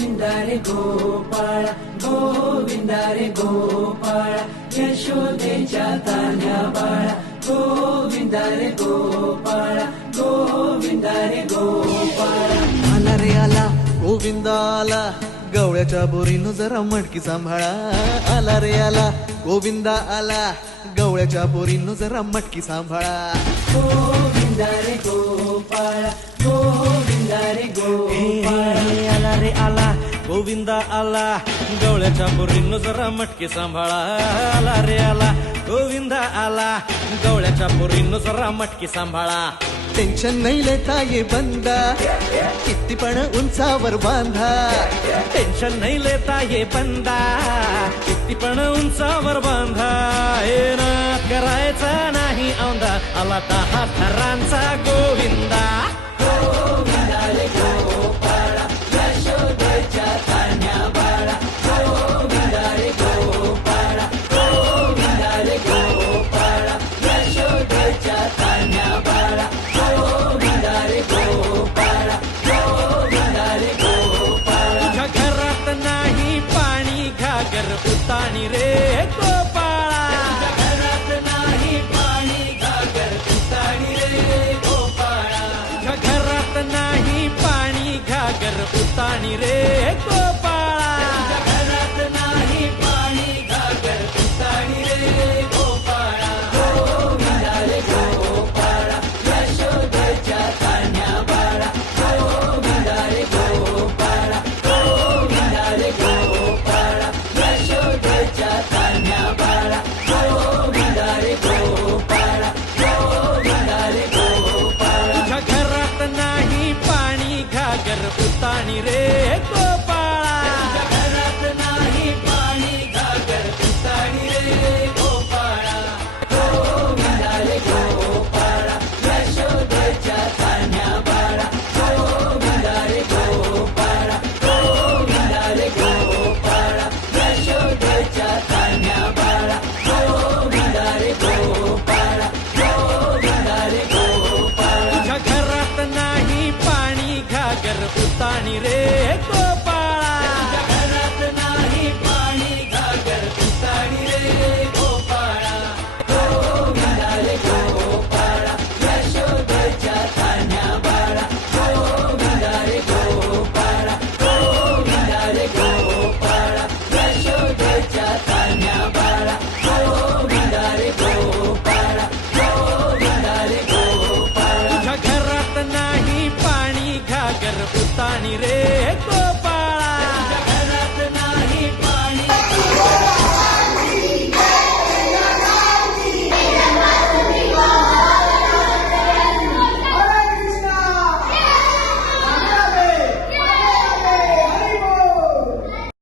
गोविंदा रे गोपाळ गोविंदा रे गोपाळ यशोदेच्या तान्ह्या बाळा गोविंदा रे गोपाळ गोविंदा रे गोपाळ आला रे आला गोविंदा आला गवळ्याच्या बोरीनं जरा मटकी सांभाळा आला रे आला गोविंदा आला गवळ्याच्या बोरीनं जरा मटकी सांभाळा गोविंदा रे गोपाळ गोविंदा रे गोपाळ आला रे आला गोविंदा आला गवळ्याच्या बोरीनं जरा मटकी सांभाळा आला रे आला गोविंदा आला गवळ्याच्या बोरीनं जरा मटकी सांभाळा टेन्शन नाही लेता ये बंदा किती पण उंचावर बांधा टेन्शन नाही लेता ये बंदा किती पण उंचावर बांधा हे ना करायचा नाही औंधा आला 10 थरांचा गोविंदा गोविंदा रे गोपाळ यशोदेच्या तान्ह्या बाळा गोविंदा रे गोपाळ गोविंदा रे गोपाळ यशोदेच्या तान्ह्या बाळा गोविंदा रे गोपाळ गोविंदा रे गोपाळ तुझ्या घरात नाही पाणी घागर उताणी रे गोपाळा घरात नाही पाणी घागर उताणी रे गोपाळा तुझ्या घरात नाही पाणी घागर उताणी रे